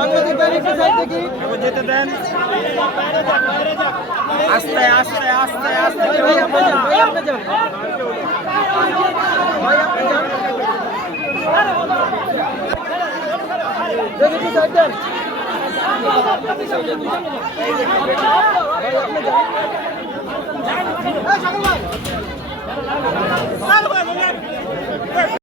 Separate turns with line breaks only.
সাংবাদিক গাড়ি একটু সাইড থেকে
যেতে দেন। আস্তে আস্তে আস্তে আস্তে।
ভাই আপনি যান ভাই আপনি যান। ভাই আপনি যান। দেখি একটু সাইড দেন। ভাই আপনি যান। এই সকল ভাই।